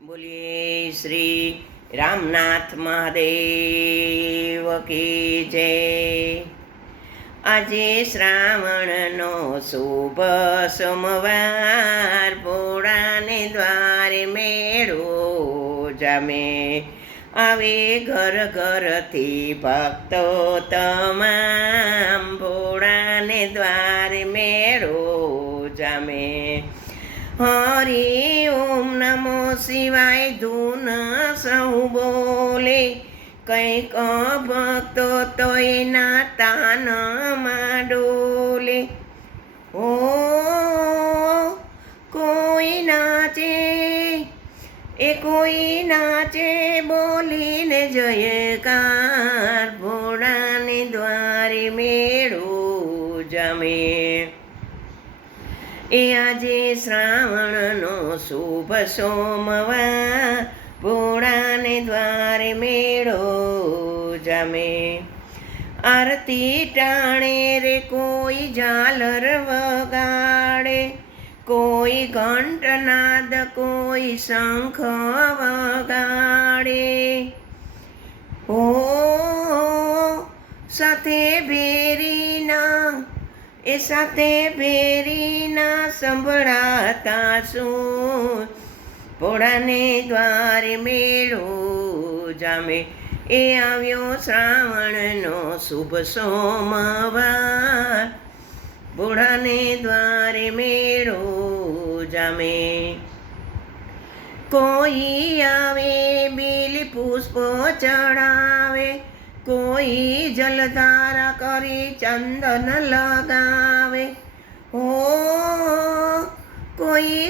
બોલીએ શ્રી રામનાથ મહાદેવ કી જય. આજે શ્રાવણનો શુભ સોમવાર, ભોળાને દ્વારે મેળો જામે. આવે ઘર ઘરથી ભક્તો તમામ, ભોળાને દ્વારે મેળો જામે. હરિ ઓમ નમો શિવાય ધૂન સૌ બોલે, કંઈક ભક્તો તો એના તાનમાં ડોલે. ઓ કોઈ નાચે કોઈ નાચે બોલીને જયકાર, ભોળાને દ્વારે મેળો જામે. એ આજે શ્રાવણનો શુભ સોમવાર, ભોળાને દ્વારે મેળો જામે. આરતી ટાણે રે કોઈ ઝાલર વગાડે, કોઈ ઘંટનાદ કોઈ શંખ વગાડે. ઓ સાથે ભેરીના સંભળાતા શું, ભોળાને દ્વારે મેળો જામે. એ આવ્યો શ્રાવણનો શુભ સોમવાર, ભોળાને દ્વારે મેળો જામે. કોઈ આવે બીલી પુષ્પ ચડાવે, કોઈ જલધારા કરી ચંદન લગાવે. હો કોઈ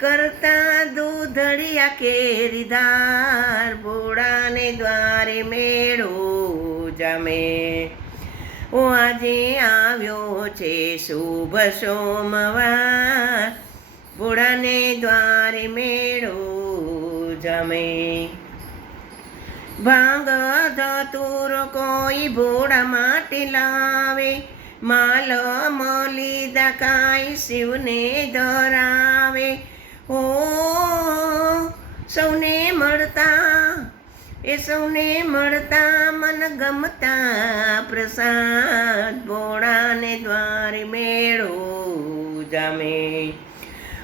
કરતા દૂધળિયા કેરીધાર, ભોળાને દ્વારે મેળો જામે. ઓ આજે આવ્યો છે શુભ સોમવાર, ભોળાને દ્વારે મેળો જામે. ભાંગ ધતુર કોઈ ભોળા માટે લાવે, માલ મલિદા કાંઈ શિવને ધરાવે. ઓ સૌને મળતા મન ગમતા પ્રસાદ, ભોળાને દ્વારે મેળો જામે.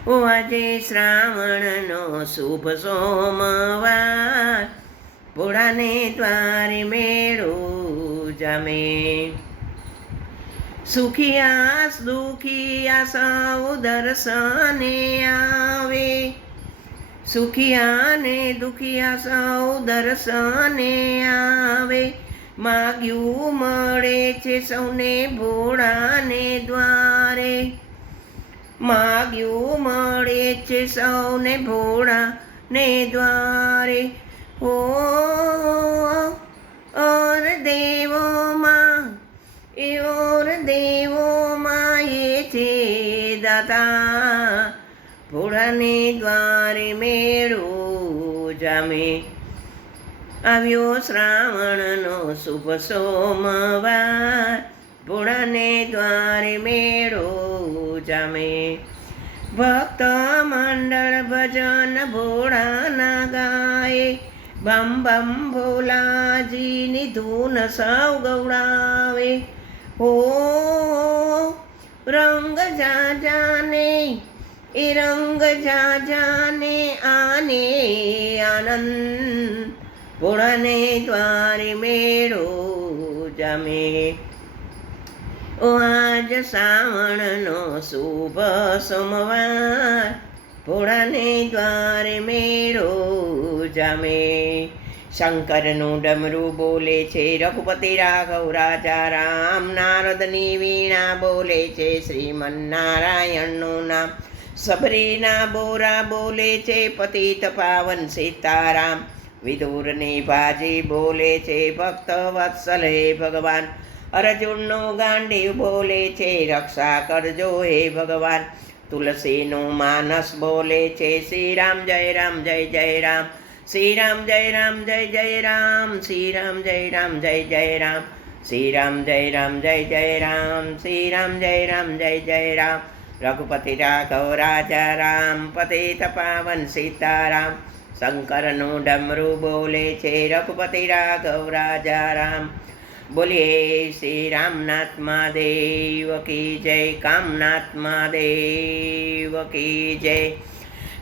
ઓ આજે શ્રાવણનો શુભ સોમવાર, ભોળાને દ્વારે મેળો જામે. સુખિયા સૌ દર્શને આવે, સુખિયા ને દુખિયા સૌ દર્શને આવે. માગ્યું મળે છે સૌને ભોળાને દ્વારે, માગ્યું મળે છે સૌને ભોળાને દ્વારે. ઓર દેવોમાં એ છે દાતા, ભોળાને દ્વારે મેળો જામે. આવ્યો શ્રાવણનો શુભ સોમવાર, ભોળાને દ્વારે મેળો જામે. ભક્ત મંડળ ભજન ભોળાના ગાય, બમ બમ ભોલાજીની ધૂન સૌ ગૌડાવે. હો રંગ જાજાને આને આનંદ, ભોળાને દ્વારે મેળો જામે. ઓ આજ શ્રાવણનો શુભ સોમવાર, ભોળાને દ્વારે મેળો જામે. શંકરનું ડમરું બોલે છે રઘુપતિ રાઘવ રાજા રામ, નારદની વીણા બોલે છે શ્રીમન્નારાયણનું નામ. સબરીના બોરા બોલે છે પતિત પાવન સીતારામ, વિદુરની ભાજી બોલે છે ભક્ત વત્સલ હે ભગવાન. અર્જુનનો ગાંડીવ બોલે છે રક્ષા કરજો હે ભગવાન. તુલસીનું માનસ બોલે છે શ્રી રામ જય રામ જય જય રામ, શ્રી રામ જય રામ જય જય રામ, શ્રી રામ જય રામ જય જય રામ, શ્રી રામ જય રામ જય જય રામ, શ્રી રામ જય રામ જય જય રામ, રઘુપતિ રાઘવ રાજા રામ, પતિત પાવન સીતારામ, શંકરનું ડમરું બોલે છે રઘુપતિ રાઘવ રાજા રામ. બોલીએ શ્રી રામનાથ મહાદેવ કી જય, કામનાથ મહાદેવ કી જય.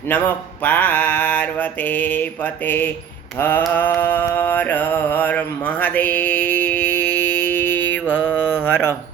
નમઃ પાર્વતે પતે, હર હર મહાદેવ હર.